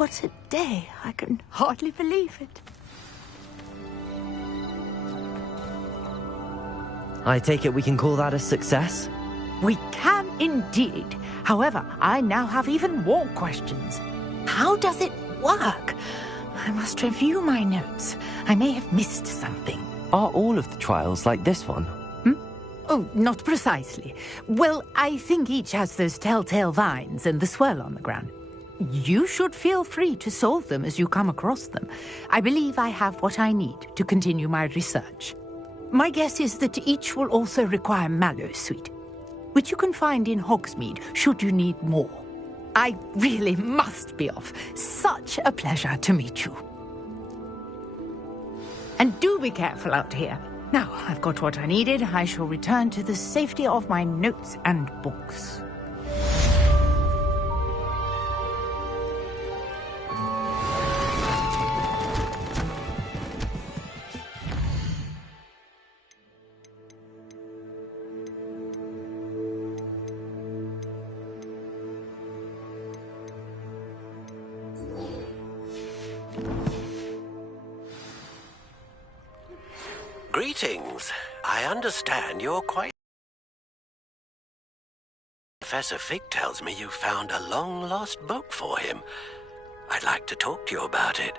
What a day. I can hardly believe it. I take it we can call that a success? We can indeed. However, I now have even more questions. How does it work? I must review my notes. I may have missed something. Are all of the trials like this one? Oh, not precisely. Well, I think each has those telltale vines and the swirl on the ground. You should feel free to solve them as you come across them. I believe I have what I need to continue my research. My guess is that each will also require mallow sweet, which you can find in Hogsmeade should you need more. I really must be off. Such a pleasure to meet you. And do be careful out here. Now, I've got what I needed. I shall return to the safety of my notes and books. Greetings. I understand you're quite... Professor Fig tells me you found a long-lost book for him. I'd like to talk to you about it.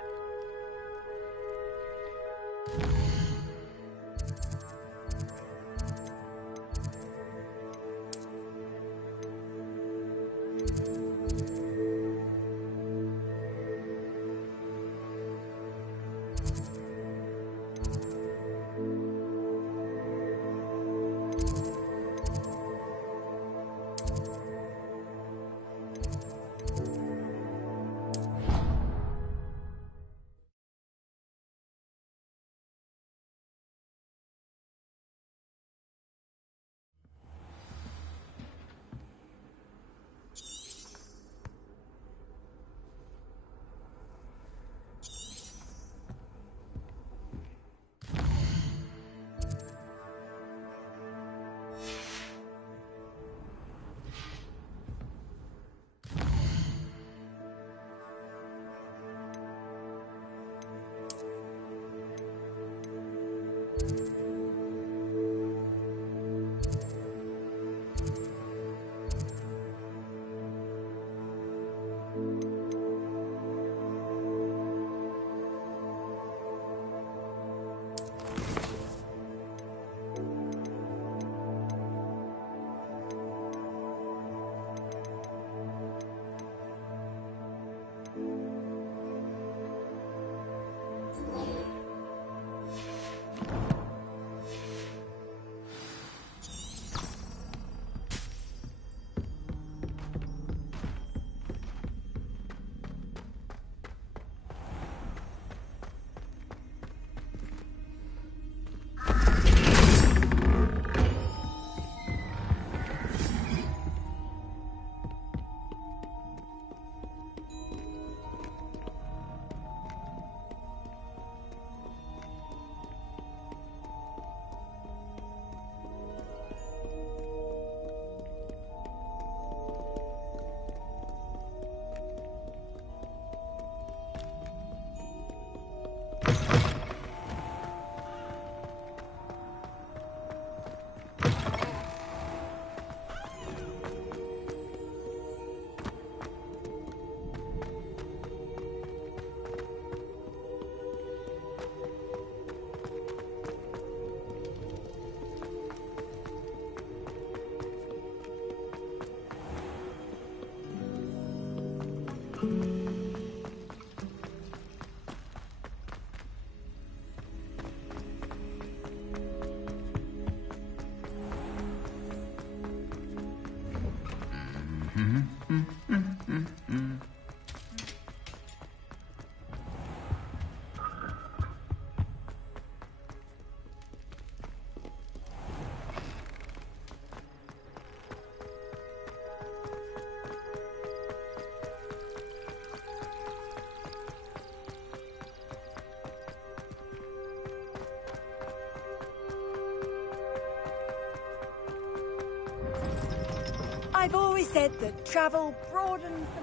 I've always said that travel broadens the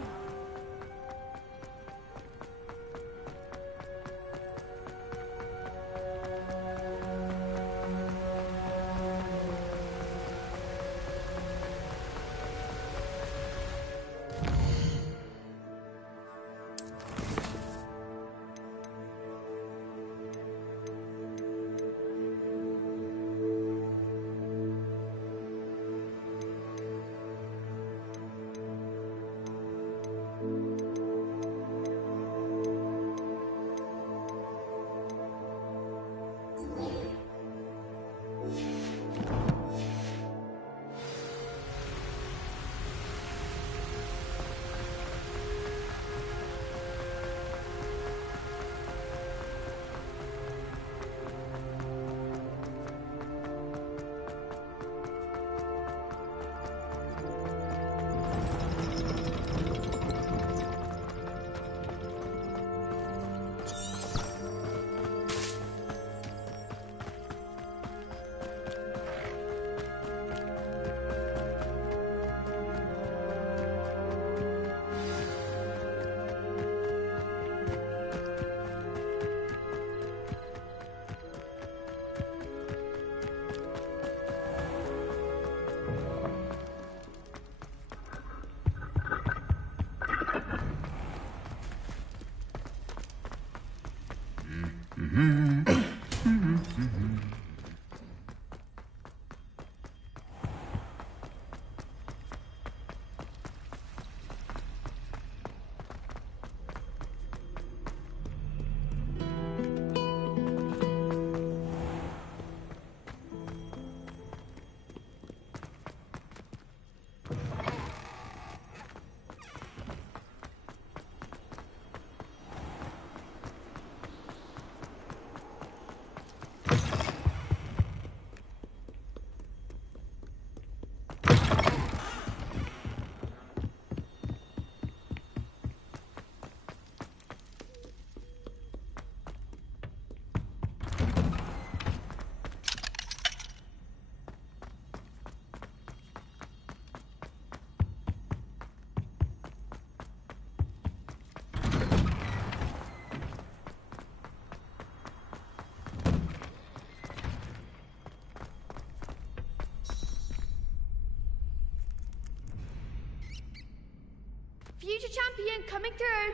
Future champion coming through.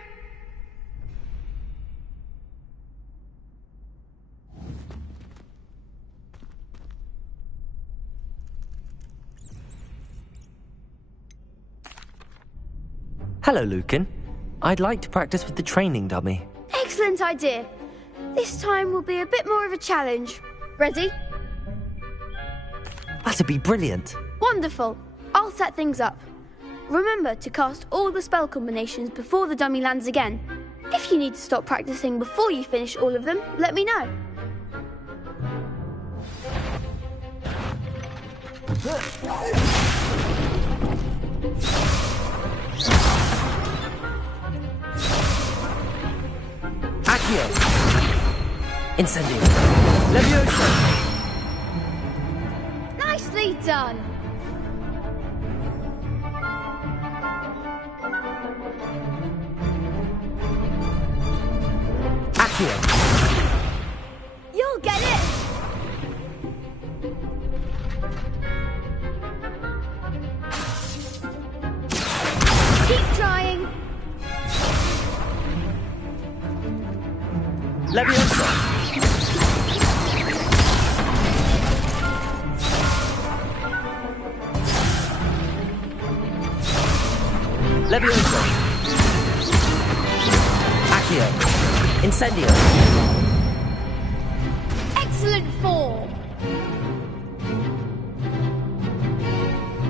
Hello, Lucan. I'd like to practice with the training dummy. Excellent idea. This time will be a bit more of a challenge. Ready? That'd be brilliant. Wonderful. I'll set things up. Remember to cast all the spell combinations before the dummy lands again. If you need to stop practicing before you finish all of them, let me know. Accio! Incendio! Levioso! Nicely done! Accio! You'll get it! Keep trying! Levioso! Levioso! Accio! Incendio! Excellent form!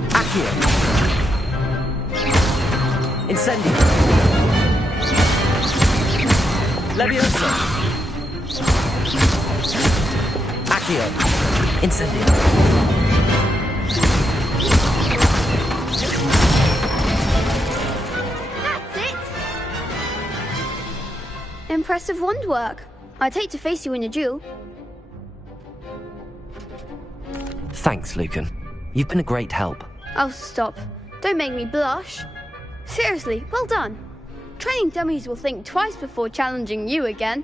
Accio! Incendio! Levioso! Accio! Incendio! That's it! Impressive wand work. I'd hate to face you in a duel. Thanks, Lucan. You've been a great help. Oh, stop. Don't make me blush. Seriously, well done. Training dummies will think twice before challenging you again.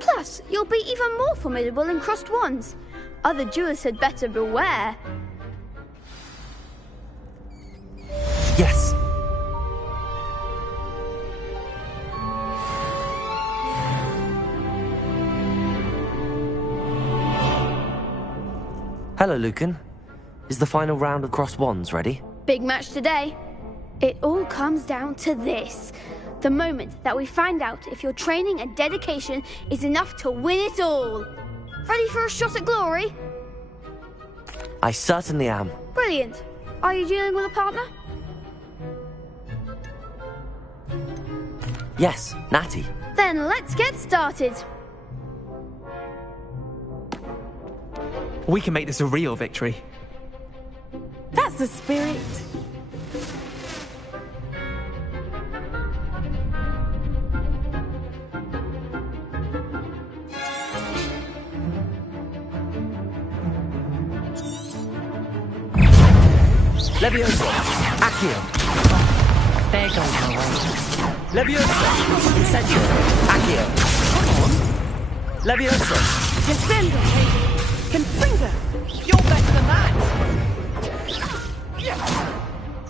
Plus, you'll be even more formidable in crossed wands. Other duelists had better beware. Yes. Hello, Lucan. Is the final round of crossed wands ready? Big match today. It all comes down to this. The moment that we find out if your training and dedication is enough to win it all. Ready for a shot at glory? I certainly am. Brilliant. Are you dealing with a partner? Yes, Natty. Then let's get started. We can make this a real victory. That's the spirit. Levioso! Accio! There goes my way. Levioso! Incendio! Accio! Come on. Levioso! Descendo! Confringo! You're better than that!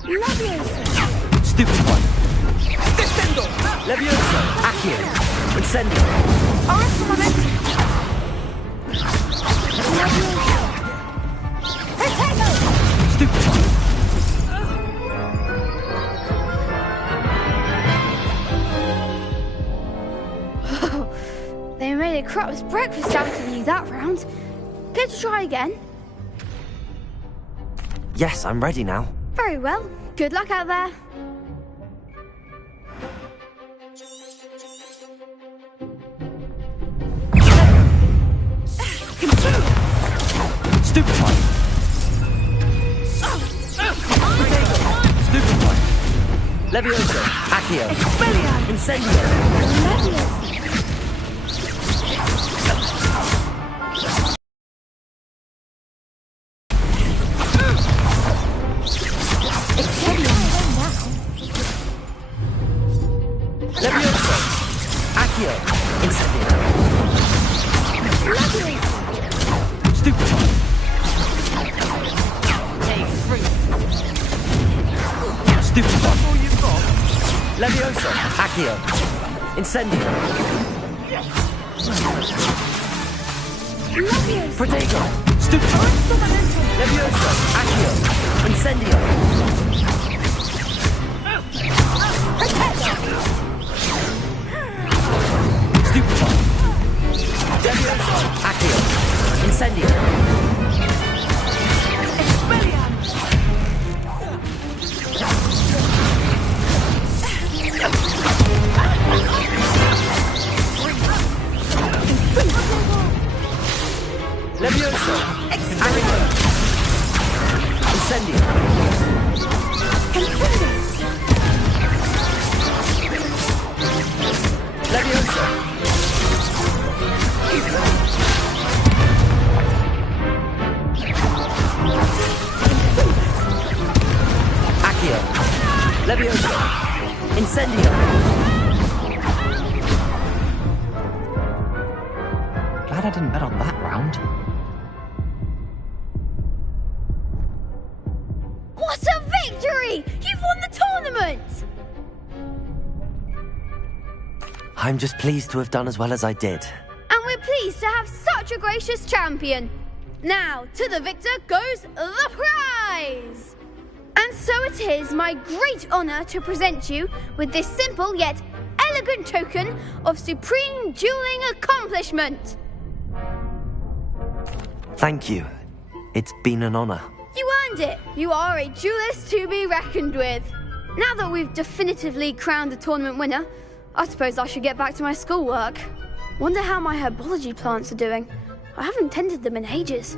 Levioso! Stupid one! Descendo! Levioso! Accio! Incendio! Arrest momentum! Levioso! Protego! Stupid one! They made a crap's breakfast out of you that round. Care to try again? Yes, I'm ready now. Very well. Good luck out there. Stupid one! Stupid one! Levioso! Accio! Incendio! Levioso! Accio! Incendio! Stupid one! Stupid one! All you've got? Levioso! Accio! Incendio! Protego! Stupro! Levioso! Accio! Incendio! Stupro! Levioso! Accio! Incendio! Levioso! Accio! Incendio! Levioso! Accio! Levioso! Incendio! Glad I didn't bet on that round. What a victory! You've won the tournament! I'm just pleased to have done as well as I did. And we're pleased to have such a gracious champion. Now, to the victor goes the prize! And so it is my great honour to present you with this simple yet elegant token of supreme dueling accomplishment. Thank you. It's been an honour. You earned it. You are a duelist to be reckoned with. Now that we've definitively crowned the tournament winner, I suppose I should get back to my schoolwork. Wonder how my herbology plants are doing. I haven't tended them in ages.